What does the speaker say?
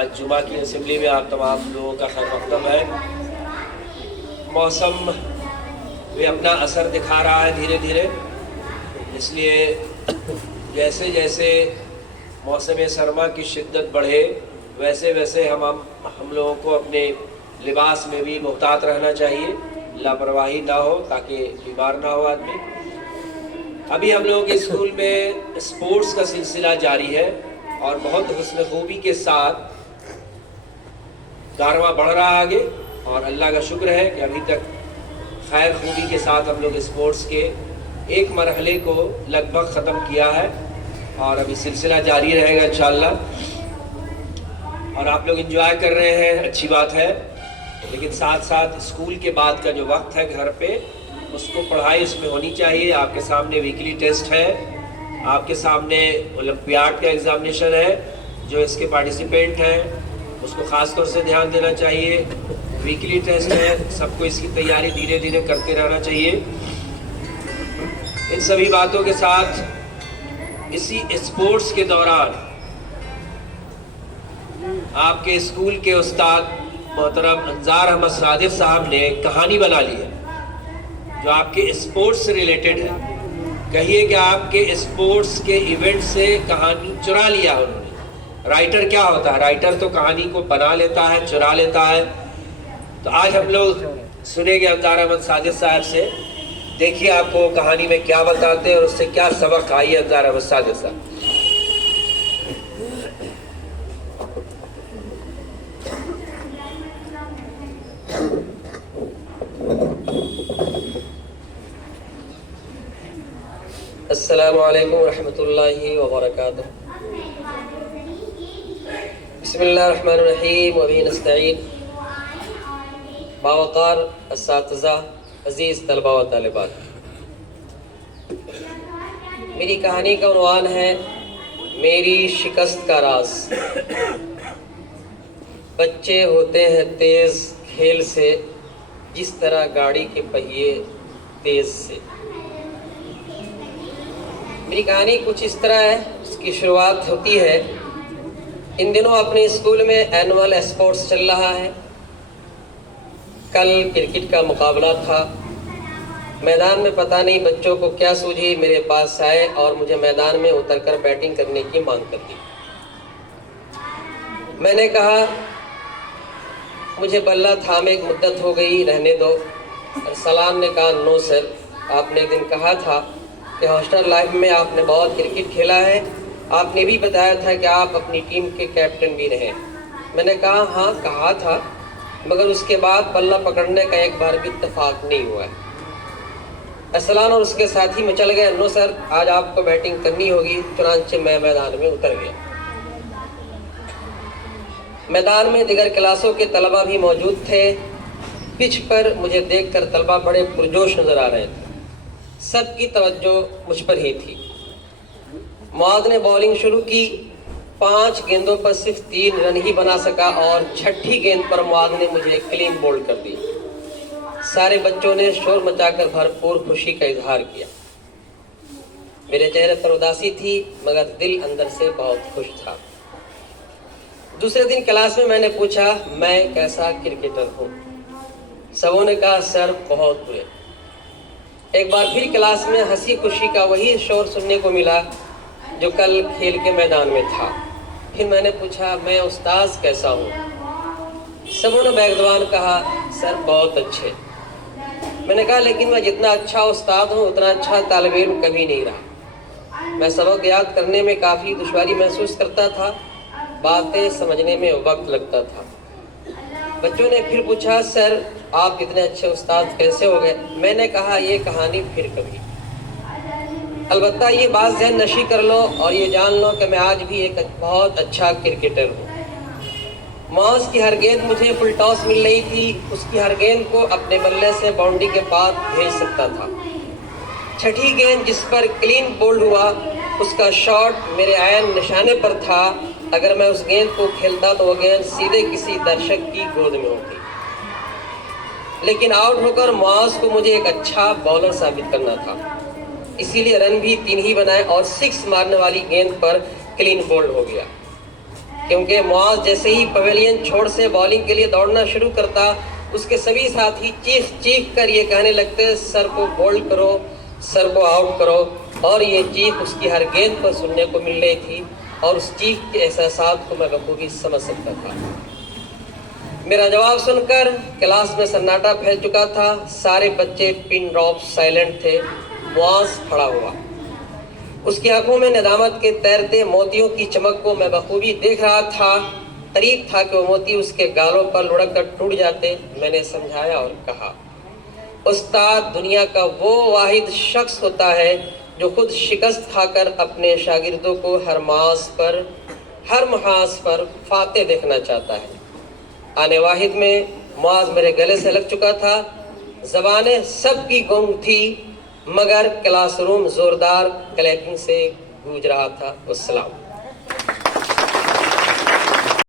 آج جمعہ کی اسمبلی میں آپ تمام لوگوں کا خیر مقدم ہے۔ موسم بھی اپنا اثر دکھا رہا ہے دھیرے دھیرے، اس لیے جیسے جیسے موسم سرما کی شدت بڑھے ویسے ویسے ہم لوگوں کو اپنے لباس میں بھی محتاط رہنا چاہیے، لاپرواہی نہ ہو تاکہ بیمار نہ ہو آدمی۔ ابھی ہم لوگوں کے اسکول میں اسپورٹس کا سلسلہ جاری ہے اور بہت حسن خوبی کے ساتھ کارواں بڑھ رہا آگے، اور اللہ کا شکر ہے کہ ابھی تک خیر خوبی کے ساتھ ہم لوگ اسپورٹس کے ایک مرحلے کو لگ بھگ ختم کیا ہے، اور ابھی سلسلہ جاری رہے گا انشاءاللہ۔ اور آپ لوگ انجوائے کر رہے ہیں، اچھی بات ہے، لیکن ساتھ ساتھ اسکول کے بعد کا جو وقت ہے گھر پہ، اس کو پڑھائی اس میں ہونی چاہیے۔ آپ کے سامنے ویکلی ٹیسٹ ہے، آپ کے سامنے اولمپیاڈ کا ایگزامینیشن ہے، جو اس کے پارٹیسپینٹ ہیں اس کو خاص طور سے دھیان دینا چاہیے۔ ویکلی ٹیسٹ ہے، سب کو اس کی تیاری دھیرے دھیرے کرتے رہنا چاہیے۔ ان سبھی باتوں کے ساتھ اسی اسپورٹس کے دوران آپ کے اسکول کے استاد محترم انظار احمد صادق صاحب نے کہانی بنا لی ہے جو آپ کے اسپورٹس سے ریلیٹڈ ہے۔ کہیے کہ آپ کے اسپورٹس کے ایونٹ سے کہانی چرا لیا انہوں نے۔ رائٹر کیا ہوتا ہے؟ رائٹر تو کہانی کو بنا لیتا ہے، چرا لیتا ہے۔ تو آج ہم لوگ سنیں گے انظار احمد صادق صاحب سے، دیکھیے آپ کو کہانی میں کیا بتاتے ہیں اور اس سے کیا سبق آئی ہے انظار احمد صادق صاحب۔ السلام علیکم ورحمۃ اللہ وبرکاتہ۔ بسم اللہ الرحمن الرحیم وبہ نستعین۔ باوقار اساتذہ، عزیز طلباء و طالبات، میری کہانی کا عنوان ہے میری شکست کا راز۔ بچے ہوتے ہیں تیز کھیل سے، جس طرح گاڑی کے پہیے تیز سے۔ میری کہانی کچھ اس طرح ہے، اس کی شروعات ہوتی ہے ان دنوں اپنے اسکول میں اینول اسپورٹس چل رہا ہے۔ کل کرکٹ کا مقابلہ تھا۔ میدان میں پتہ نہیں بچوں کو کیا سوجھی، میرے پاس آئے اور مجھے میدان میں اتر کر بیٹنگ کرنے کی مانگ کر دی۔ میں نے کہا مجھے بلہ تھامے ایک مدت ہو گئی، رہنے دو۔ ارسلان نے کہا نو سر، آپ نے ایک دن کہا تھا کہ ہاسٹل لائف میں آپ نے بہت کرکٹ کھیلا ہے، آپ نے بھی بتایا تھا کہ آپ اپنی ٹیم کے کیپٹن بھی رہے۔ میں نے کہا ہاں کہا تھا، مگر اس کے بعد بلہ پکڑنے کا ایک بار بھی اتفاق نہیں ہوا ہے۔ ارسلان اور اس کے ساتھی میں چل گئے، نو سر آج آپ کو بیٹنگ کرنی ہوگی۔ چنانچہ میں میدان میں اتر گیا۔ میدان میں دیگر کلاسوں کے طلبہ بھی موجود تھے۔ پچ پر مجھے دیکھ کر طلبہ بڑے پرجوش نظر آ رہے تھے، سب کی توجہ مجھ پر ہی تھی۔ معاذ نے بولنگ شروع کی، 5 گیندوں پر صرف 3 رن ہی بنا سکا اور 6ٹھی گیند پر معاذ نے مجھے کلین بولڈ کر دی۔ سارے بچوں نے شور مچا کر بھرپور خوشی کا اظہار کیا۔ میرے چہرے پر اداسی تھی، مگر دل اندر سے بہت خوش تھا۔ دوسرے دن کلاس میں نے پوچھا میں کیسا کرکٹر ہوں؟ سبوں نے کہا سر بہت برے۔ ایک بار پھر کلاس میں ہنسی خوشی کا وہی شور سننے کو ملا جو کل کھیل کے میدان میں تھا۔ پھر میں نے پوچھا میں استاذ کیسا ہوں؟ سبوں نے بیک زبان کہا سر بہت اچھے۔ میں نے کہا لیکن میں جتنا اچھا استاد ہوں اتنا اچھا طالب علم کبھی نہیں رہا۔ میں سبق یاد کرنے میں کافی دشواری محسوس کرتا تھا، باتیں سمجھنے میں وقت لگتا تھا۔ بچوں نے پھر پوچھا سر آپ اتنے اچھے استاد کیسے ہو گئے؟ میں نے کہا یہ کہانی پھر کبھی۔ البتہ یہ بات ذہن نشی کر لو اور یہ جان لو کہ میں آج بھی ایک بہت اچھا کرکٹر ہوں۔ معاذ کی ہر گیند مجھے فل ٹاس مل رہی تھی، اس کی ہر گیند کو اپنے بلے سے باؤنڈری کے پاس بھیج سکتا تھا۔ 6ٹھی گیند جس پر کلین بولڈ ہوا، اس کا شاٹ میرے عین نشانے پر تھا۔ اگر میں اس گیند کو کھیلتا تو وہ گیند سیدھے کسی درشک کی گود میں ہوتی، لیکن آؤٹ ہو کر معاذ کو مجھے ایک اچھا بالر ثابت کرنا تھا، اسی لیے رن بھی 3 ہی بنائے اور 6 مارنے والی گیند پر کلین بولڈ ہو گیا۔ کیونکہ معاذ جیسے ہی پویلین چھوڑ سے بالنگ کے لیے دوڑنا شروع کرتا، اس کے سبھی ساتھی چیخ چیخ کر یہ کہنے لگتے سر کو بولڈ کرو، سر کو آؤٹ کرو، اور یہ چیخ اس کی ہر گیند پر سننے کو مل رہی تھی، اور اس چیخ کے احساسات کو میں بخوبی سمجھ سکتا تھا۔ میرا جواب سن کر کلاس میں سناٹا پھیل چکا تھا، سارے بچے پن ڈراپ سائلنٹ تھے، معاذ کھڑا ہوا، اس کی آنکھوں میں ندامت کے تیرتے موتیوں کی چمک کو میں بخوبی دیکھ رہا تھا۔ قریب تھا کہ وہ موتی اس کے گالوں پر لڑک کر ٹوٹ جاتے۔ میں نے سمجھایا اور کہا، استاد دنیا کا وہ واحد شخص ہوتا ہے جو خود شکست کھا کر اپنے شاگردوں کو ہر محاذ پر فاتح دیکھنا چاہتا ہے۔ آنے واحد میں معاذ میرے گلے سے لگ چکا تھا، زبانیں سب کی گنگ تھی، مگر کلاس روم زوردار کلیپنگ سے گونج رہا تھا۔ والسلام۔